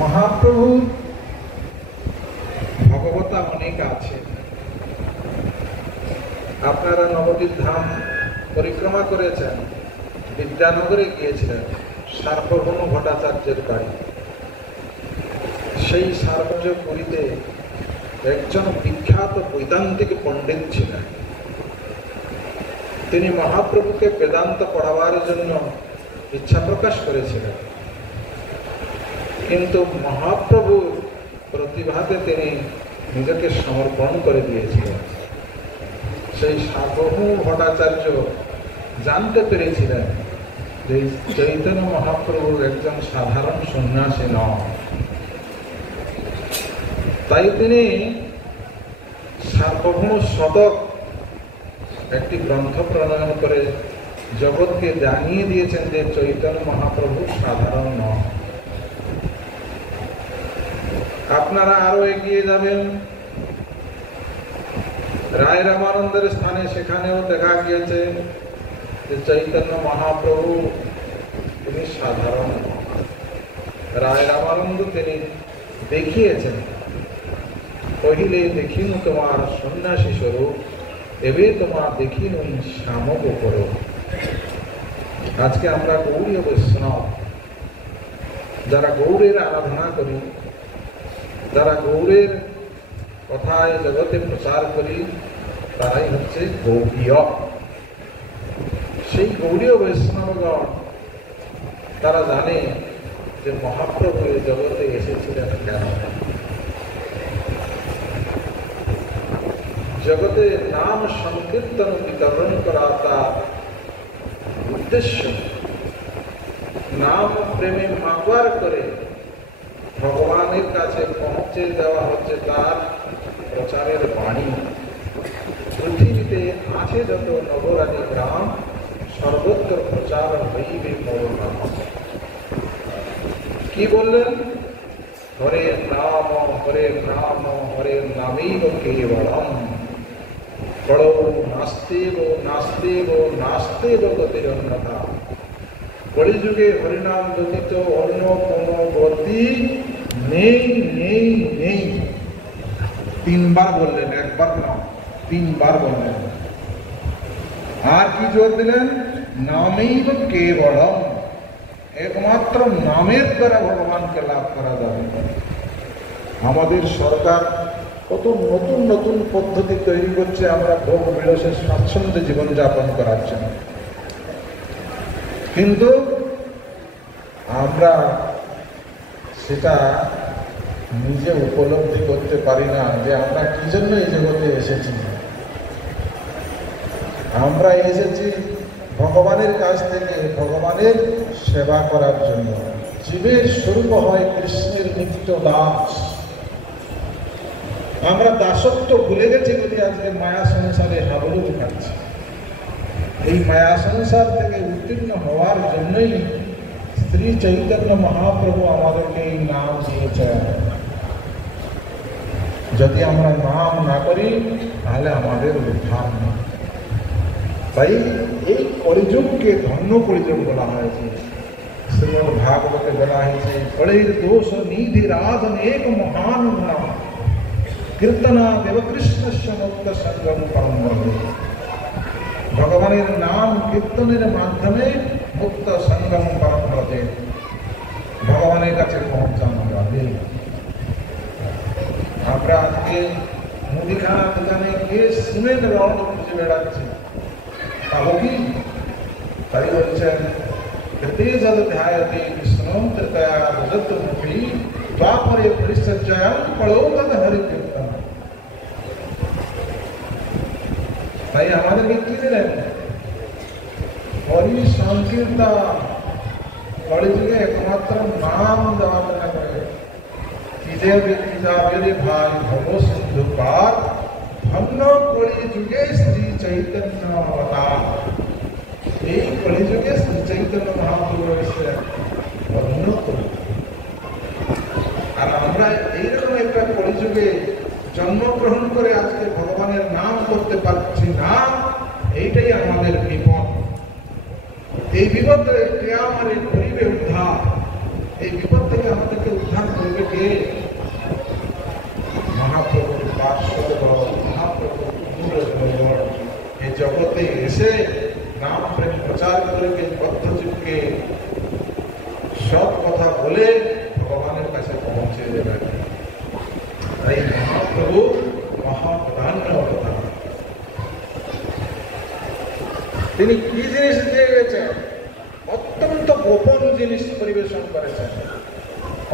মহাপ্রভুর ভগবতা অনেক আছে। আপনারা নবদ্বীপ ধাম পরিক্রমা করেছেন, বিদ্যানগরে গিয়েছিলেন, সার্বভৌম ভট্টাচার্যের বাড়ি। সেই সার্বজপুরীতে একজন বিখ্যাত বৈদান্তিক পণ্ডিত ছিলেন। তিনি মহাপ্রভুকে বেদান্ত পড়াবার জন্য ইচ্ছা প্রকাশ করেছিলেন, কিন্তু মহাপ্রভুর প্রতিভাতে তিনি নিজেকে সমর্পণ করে দিয়েছিলেন। সেই সার্বভৌম ভট্টাচার্য জানতে পেরেছিলেন যে চৈতন্য মহাপ্রভু একজন সাধারণ সন্ন্যাসী নন। তাই তিনি সার্বভৌম শতক একটি গ্রন্থ প্রণয়ন করে জগৎকে জানিয়ে দিয়েছেন যে চৈতন্য মহাপ্রভু সাধারণ নন। আপনারা আরো এগিয়ে যাবেন রায় রামানন্দের স্থানে, সেখানেও দেখা গিয়েছে যে চৈতন্য মহাপ্রভু তিনি সাধারণ নন। রায় রামানন্দ তিনি দেখিয়েছেন, কহিলে দেখিনু তোমার সন্ন্যাসী স্বরূপ, এবে তোমার দেখিনু শামক করো। আজকে আমরা গৌড়ীয় বৈষ্ণব, যারা গৌড়ের আরাধনা করি, যারা গৌড়ের কথায় জগতে প্রচার করি, তারাই হচ্ছে গৌড়ীয়। সেই গৌড়ীয় বৈষ্ণবগণ তারা জানে যে মহাপ্রভু এই জগতে এসেছিলেন কেন। জগতে নাম সংকীর্তন বিতরণ করা তার উদ্দেশ্য। নাম প্রেমে মাগবার করে ভগবানের কাছে পৌঁছে দেওয়া হচ্ছে তার প্রচারের বাণী। পৃথিবীতে আছে যত নগরানি গ্রাম, সর্বত্র প্রচার হইবে মোর নাম। কি বললেন? হরে নাম হরে নাম হরে নামেব কেবলম, বড় নাস্তেব নাস্তেব নাস্তেব গতিরন্যথা। কলিযুগে হরিনাম ব্যতীত অন্য কোন গতি নেই নেই নেই। তিনবার বললেন, একবার না, তিনবার বললেন। আর কি জোর দিলেন? নামেব কেবলম, একমাত্র নামের দ্বারা ভগবানকে লাভ করা যাবে। আমাদের সরকার কত নতুন নতুন পদ্ধতি তৈরি করছে আমরা ভোগ বিলাসের স্বাচ্ছন্দ্যে জীবনযাপন করার জন্য, কিন্তু আমরা সেটা নিজে উপলব্ধি করতে পারি না যে আমরা কি জন্য এই জগতে এসেছি। আমরা এসেছি ভগবানের কাছ থেকে ভগবানের সেবা করার জন্য। জীবের স্বরূপ হয় কৃষ্ণের নিত্য দাস। আমরা দাসত্ব ভুলে গেছি বলে আজকে মায়া সংসারে হাবুডুবু খাচ্ছি। এই মায়া সংসার থেকে উত্তীর্ণ হওয়ার জন্যই শ্রী চৈতন্য মহাপ্রভু আমাদেরকে এই নাম দিয়েছেন। যদি আমরা নাম না করি তাহলে আমাদের উদ্ধার নেই। তাই এই কলিযুগকে ধন্য কলিযুগ বলা হয়েছে। শ্রীমদ্ ভাগবতে বলা হয়েছে, কলির দোষ নিধি রাধন এক মহান নাম, কীর্তনা দেবকৃষ্ণস্য মুক্ত সঙ্গম পরম। ভগবানের নাম কীর্তনের মাধ্যমে মুক্ত সঙ্গম পরম ব্রতে ভগবানের কাছে পৌঁছানো যাবে। আমরা আজকে মুদিখানা দোকানে গিয়ে সিমেন্ট রড খুঁজে বেড়াচ্ছি, পাবো কি? তাই বলছেন, যদ ধ্যায়তে বিষ্ণুম তৃতয়া মুখী দ্বাপরে পরিচর্যায়ং ফলো তদ হরি কীর্তন। তাই আমাদেরকে কি দিলেন? হরি সংকীর্তন। কলিযুগে একমাত্র নাম দেওয়া মনে করে ভাই ভব সিন্ধু পার ধন্য কলিযুগে শ্রী চৈতন্য অবতার। এই কলিযুগে শ্রী চৈতন্য মহাপ্রভু এসেছেন ধন্য। আর আমরা এইরকম একটা কলিযুগে জন্মগ্রহণ করে আজকে ভগবানের নাম করতে পারছি না, এইটাই আমাদের বিপদ। এই বিপদ কে আমারে করিবে উদ্ধার, এই বিপদ থেকে আমাদেরকে উদ্ধার করবে কে? মহাপ্রভুর পার্শ্বদ মহাপ্রভুর এই জগতে এসে নাম প্রেম প্রচার করে বদ্ধজীবকে সব কথা বলে ভগবানের কাছে পৌঁছে দেবেন। তাই মহাপ্রভু মহাপ্রাণ্য অবতার। তিনি কি জিনিস দিয়ে গেছেন? অত্যন্ত গোপন জিনিস পরিবেশন করেছেন।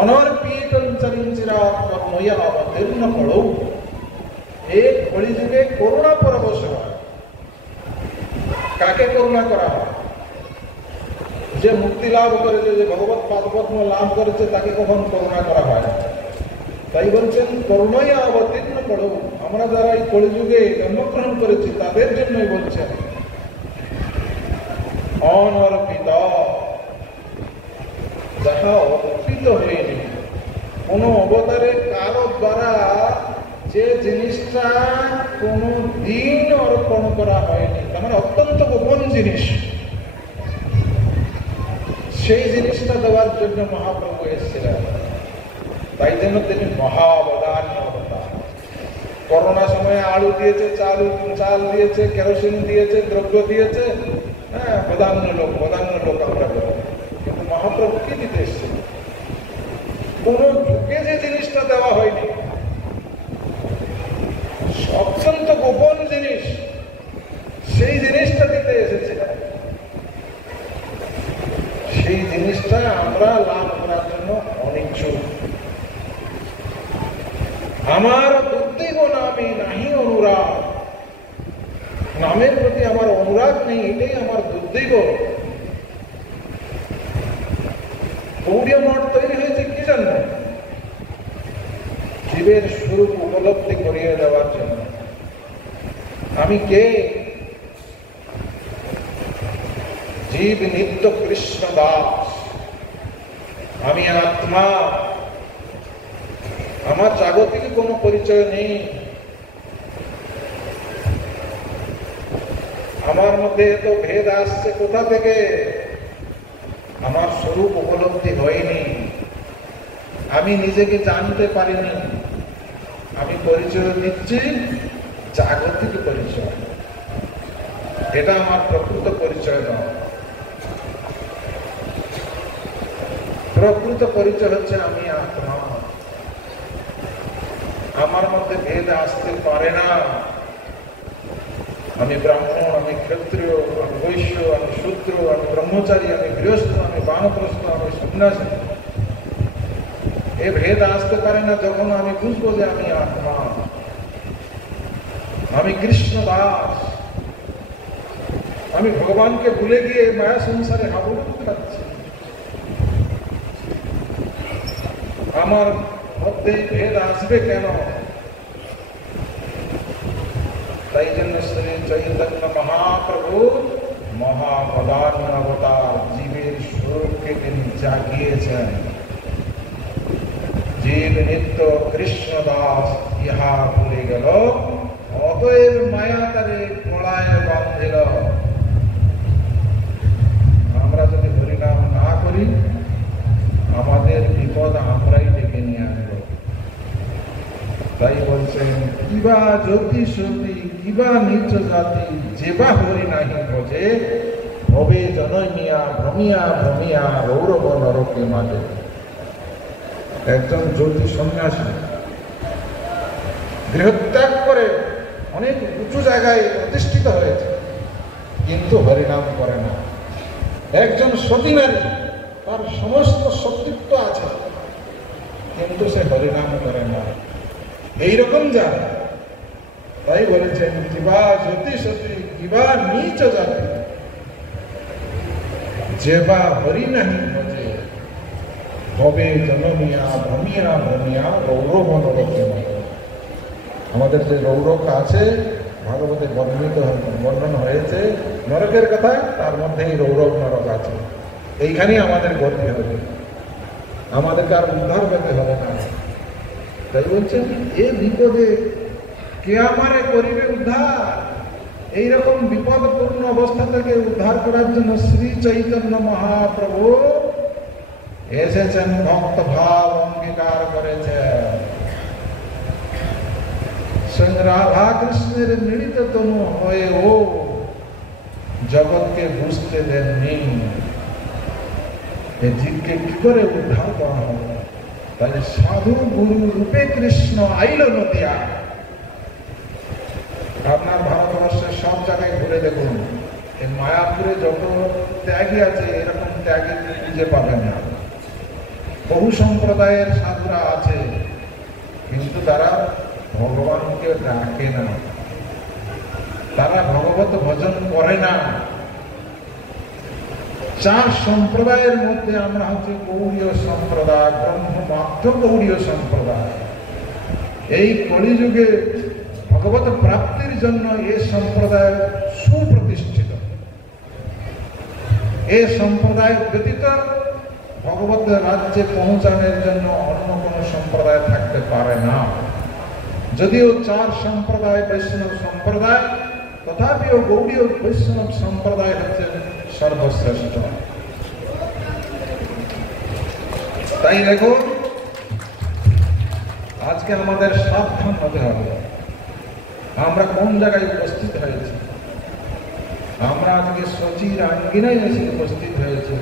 অনর্পিতং চরিঞ্চিরাৎ কর্ময়া অবতীর্ণ ফলৌ। এই কলিযুগে করুণা পরবশ হয়। কাকে করুণা করা হয়? যে মুক্তি লাভ করেছে, যে ভগবত পাদপদ্ম লাভ করেছে, তাকে কখন করুণা করা হয়? তাই বলছেন করুণয়া অবতীর্ণ ফলৌ। আমরা যারা এই কলিযুগে জন্মগ্রহণ করেছি তাদের জন্যই বলছেন অনর্পিত, যাহা অর্পিত হয়নি। কোন অবতারে কারো দ্বারা যে জিনিসটা কোনো দিন অর্পণ করা হয়নি, তার মানে অত্যন্ত গোপন জিনিস, সেই জিনিসটা দেওয়ার জন্য মহাপ্রভু এসেছিলেন। তাই জন্য তিনি মহাবদান্য অবতার। করোনা সময়ে আলু দিয়েছে, চাল দিয়েছে, কেরোসিন দিয়েছে, দ্রব্য দিয়েছে। হ্যাঁ, বদান্য লোক আমরা বলি। কিন্তু মহাপ্রভু কি দিতে এসেছিল? কোন যুগে যে জিনিসটা দেওয়া হয়নি, অত্যন্ত গোপন জিনিস, সেই জিনিসটা দিতে এসেছিলেন। সেই জিনিসটা আমরা লাভ করার জন্য অনিচ্ছুক। আমার দুর্দৈব নামে নাহি অনুরাগ, নামের প্রতি আমার অনুরাগ নেই, এটাই আমার দুর্দৈব। গৌড়ীয় মঠ তৈরি হয়েছে কি জন্য? জীবের স্বরূপ উপলব্ধি করিয়ে দেওয়ার জন্য। আমি কে? জীব নিত্য কৃষ্ণ দাস, আমি আত্মা। আমার জাগতিক কোনো পরিচয় নেই। আমার মধ্যে এত ভেদ আসছে কোথা থেকে? আমার স্বরূপ উপলব্ধি হয়নি, আমি নিজেকে জানতে পারিনি। আমি পরিচয় দিচ্ছি জাগতিক পরিচয়, এটা আমার প্রকৃত পরিচয় নয়। প্রকৃত পরিচয় হচ্ছে আমি আত্মা। আমার মধ্যে ভেদ আসতে পারে না। আমি ব্রাহ্মণ, আমি ক্ষত্রিয়, আমি বৈশ্য, আমি শূদ্র, আমি ব্রহ্মচারী, আমি গৃহস্থ, আমি বানপ্রস্থ, আমি সন্ন্যাসী। এ ভেদ আসতে পারে না যখন আমি বুঝবো যে আমি আত্মা, আমি কৃষ্ণ দাস। আমি ভগবানকে ভুলে গিয়ে মায়া সংসারে হাবুডুবু খাচ্ছি। আমার মধ্যে ভেদ আসবে কেন? তাই জন্য শ্রী চৈতন্য মহাপ্রভু মহাবদান্য অবতার, জীবের স্বরূপকে তিনি জাগিয়েছেন। জীব নিত্য কৃষ্ণ দাস ইহা ভুলে গেল, অতএব মায়া তারে গলায় বাঁধিল। আমরা যদি হরিনাম না করি, আমাদের বিপদ আমরাই ডেকে নিয়ে আনব। তাই বলছেন কিবা জ্যোতি সতী কিবা নিচ জাতি, যেবা হরি নাহি ভজে, ভবে জনমিয়া ভ্রমিয়া ভ্রমিয়া রৌরব নরকে মাঝে। একজন জ্যোতি সন্ন্যাসী গৃহত্যাগ করে অনেক উঁচু জায়গায় প্রতিষ্ঠিত হয়েছে, কিন্তু হরিনাম করে না। একজন সতী নারী, তার সমস্ত সতীত্ব আছে, কিন্তু সে হরিনাম করে না। এইরকম যারা, তাই বলেছেন কিবা জ্যোতি সতী কিবা নিচ জাতি, যেবা হরি নাহি ভজে, ভবে জনমিয়া ভ্রমিয়া ভ্রমিয়া রৌরব নরকে মাঝে। আমাদের যে রৌরক আছে, ভাগবতে বর্ণন হয়েছে নরকের কথা, তার মধ্যেই রৌরব নরক আছে। এইখানেই আমাদের গতি হবে, আমাদেরকে আর উদ্ধার পেতে হবে না। তাই বলছেন এ বিপদে কে আমারে করিবে উদ্ধার? এইরকম বিপদপূর্ণ অবস্থা থেকে উদ্ধার করার জন্য শ্রী চৈতন্য মহাপ্রভু এসেছেন, ভক্ত ভাব অঙ্গীকার করেছেন। রাধা কৃষ্ণের মিলিত তনু হয়ে ও জগৎকে বুঝতে দেননি এই জীবকে কি করে উদ্ধার করা হবে। তাহলে সাধু গুরু রূপে কৃষ্ণ আইল নদিয়া। আপনার ভারতবর্ষের সব জায়গায় ঘুরে দেখুন, এই মায়াপুরে যত ত্যাগী আছে এরকম ত্যাগী খুঁজে পাবেন না। বহু সম্প্রদায়ের সাধুরা আছে, কিন্তু তারা ভগবানকে ডাকে না, তারা ভগবত ভজন করে না। চার সম্প্রদায়ের মধ্যে আমরা হচ্ছে গৌড়ীয় সম্প্রদায়, ব্রহ্মমাত্র গৌড়ীয় সম্প্রদায়। এই কলিযুগে ভগবত প্রাপ্তির জন্য এই সম্প্রদায় সুপ্রতিষ্ঠিত। এই সম্প্রদায় ব্যতীত ভগবত রাজ্যে পৌঁছানোর জন্য অন্য কোনো সম্প্রদায় থাকতে পারে না। যদিও চার সম্প্রদায় বৈষ্ণব সম্প্রদায়, তথাপিও গৌড়ীয় বৈষ্ণব সম্প্রদায় হচ্ছে সর্বশ্রেষ্ঠ। তাই দেখুন, আজকে আমাদের সাবধান হতে হবে আমরা কোন জায়গায় উপস্থিত হয়েছি। আমরা আজকে সচির আঙ্গিনায় এসে উপস্থিত হয়েছি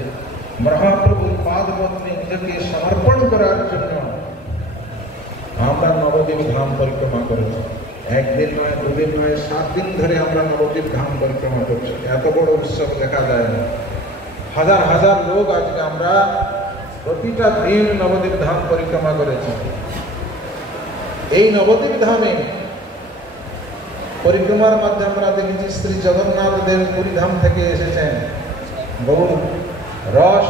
মহাপ্রভুর পাদপদ্মে নিজেকে সমর্পণ করার জন্য। আমরা নবদ্বীপ ধাম পরিক্রমা করেছি, একদিন নয়, দুদিন নয়, 7 দিন ধরে আমরা নবদ্বীপ ধাম পরিক্রমা করছি। এত বড় উৎসব দেখা যায় না। হাজার হাজার লোক আজকে আমরা প্রতিটা দিন নবদ্বীপ ধাম পরিক্রমা করেছি। এই নবদ্বীপ ধামে পরিক্রমার মাধ্যমে আমরা দেখেছি শ্রী জগন্নাথ দেব পুরীধাম থেকে এসেছেন। বহু রস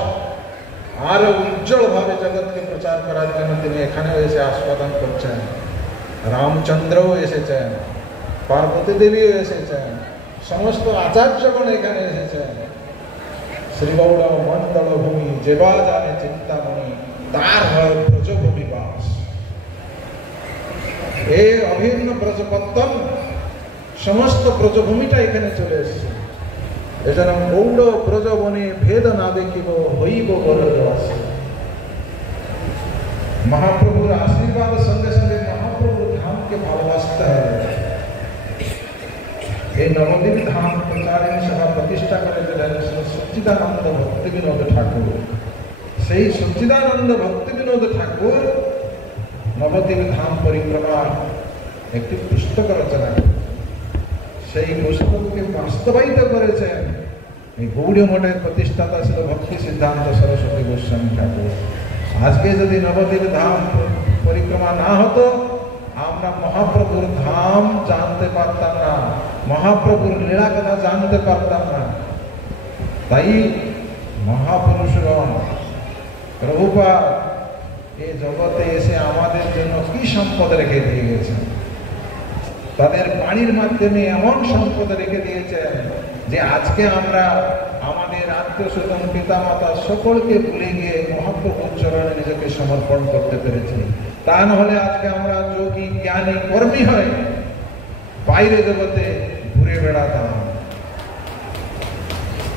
আরো উজ্জ্বল ভাবে জগৎকে প্রচার করার জন্য তিনি এখানেও এসে আস্বাদন করছেন। রামচন্দ্রও এসেছেন, পার্বতী দেবীও এসেছেন, সমস্ত আচার্যগণ এখানে এসেছেন। শ্রীগৌড় মন্ডল ভূমি যেবা জানে চিন্তামণি, তার হয় ব্রজভূমি বাস। এই অভিন্ন ব্রজপত্তন সমস্ত ব্রজভূমিটা এখানে চলে এসেছে। এজন্য গৌড় ব্রজবনে ভেদ না দেখিব হইব বরদাস। মহাপ্রভুর আশীর্বাদ সঙ্গে সঙ্গে মহাপ্রভুর ধামকে ভালোবাসতে হবে। এই নবদ্বীপ ধাম প্রচারিণী সভা প্রতিষ্ঠা করেছিলেন সচ্চিদানন্দ ভক্তিবিনোদ ঠাকুর। সেই সচ্চিদানন্দ ভক্তিবিনোদ ঠাকুর নবদ্বীপ ধাম পরিক্রমা একটি পুস্তক রচনা করেন। সেই পুস্তককে বাস্তবায়িত করেছেন এই গৌড়ীয় মঠের প্রতিষ্ঠাতা ছিল ভক্তি সিদ্ধান্ত সরস্বতী গোস্বামী ঠাকুর। আজকে যদি নবদ্বীপ ধাম পরিক্রমা না হতো, আমরা মহাপ্রভুর ধাম জানতে পারতাম না, মহাপ্রভুর লীলা কথা জানতে পারতাম না। তাই মহাপুরুষগণ প্রভুপাদ এই জগতে এসে আমাদের জন্য কি সম্পদ রেখে দিয়ে গেছেন। তাদের বাণীর মাধ্যমে এমন সম্পদ রেখে দিয়েছেন যে আজকে আমরা আমাদের আত্মীয় স্বজন পিতামাতা সকলকে ভুলে গিয়ে মহাপ্রভুর চরণে নিজেকে সমর্পণ করতে পেরেছি। তা নাহলে আজকে আমরা যোগী জ্ঞানী কর্মী হয়ে বাইরে জগতে ঘুরে বেড়াতাম।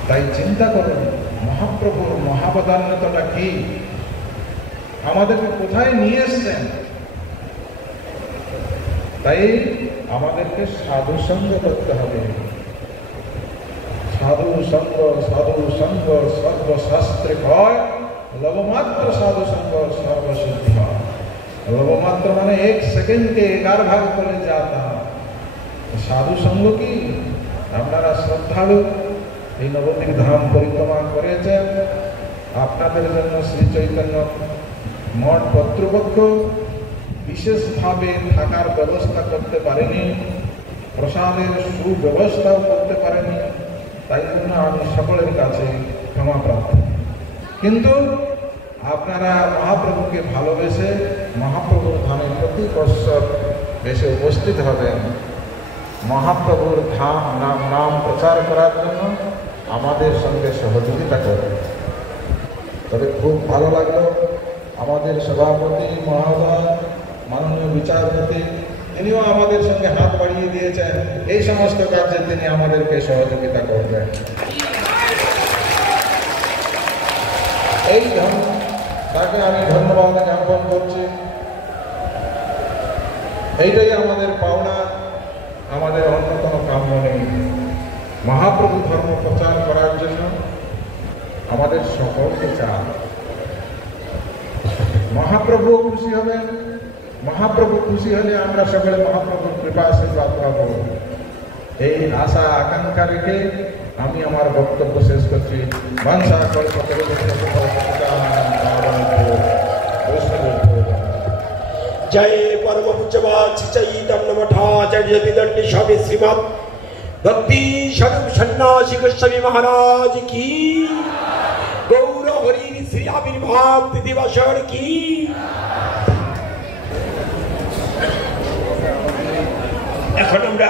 তাই চিন্তা করুন মহাপ্রভুর মহাবদান্যতাটা কি, আমাদেরকে কোথায় নিয়ে এসছেন। তাই আমাদেরকে সাধু সঙ্গ করতে হবে। সাধু সঙ্গ সর্বশাস্ত্রে হয়, লবমাত্র সাধু সঙ্গ সর্বসিদ্ধি হয়। লবমাত্র মানে 1 সেকেন্ড के 11 भाग করে যাতা। সাধু সঙ্গ কি? আপনারা শ্রদ্ধালু এই নবদ্বীপ ধাম পরিক্রমা করেছেন, আপনাদের জন্য শ্রী চৈতন্য মঠ কর্তৃপক্ষ বিশেষভাবে থাকার ব্যবস্থা করতে পারেনি, প্রসাদের সুব্যবস্থাও করতে পারেনি। তাই জন্য আমি সকলের কাছে ক্ষমা প্রার্থী। কিন্তু আপনারা মহাপ্রভুকে ভালোবেসে মহাপ্রভুর ধামে প্রতি বৎসর এসে উপস্থিত হবেন। মহাপ্রভুর ধাম নাম প্রচার করার জন্য আমাদের সঙ্গে সহযোগিতা করবেন। তবে খুব ভালো লাগলো আমাদের সভাপতি মহোদয়, মাননীয় বিচারপতি তিনিও আমাদের সঙ্গে হাত বাড়িয়ে দিয়েছেন, এই সমস্ত কাজে তিনি আমাদেরকে সহযোগিতা করবেন। এই তাকে আমি ধন্যবাদ জ্ঞাপন করছি। এইটাই আমাদের পাওনা, আমাদের অন্য কোনো কাম্য নেই। মহাপ্রভু ধর্ম প্রচার করার জন্য আমাদের সকলকে চান। মহাপ্রভু খুশি হবেন, মহাপ্রভু খুশি হলে আমরা সকলে মহাপ্রভুর কৃপা আশীর্বাদ পাব। এই আশা আকাঙ্ক্ষা রেখে আমি আমার বক্তব্য শেষ করছি। মনসা जय परम पूज्यपाद श्री चैतन्य मठाचार्य विदंडी स्वामी श्रीमद भक्ति स्वरूप सन्यासी गोस्वामी महाराज की, गौर हरि श्री आविर्भाव दिवस की। এখন আমরা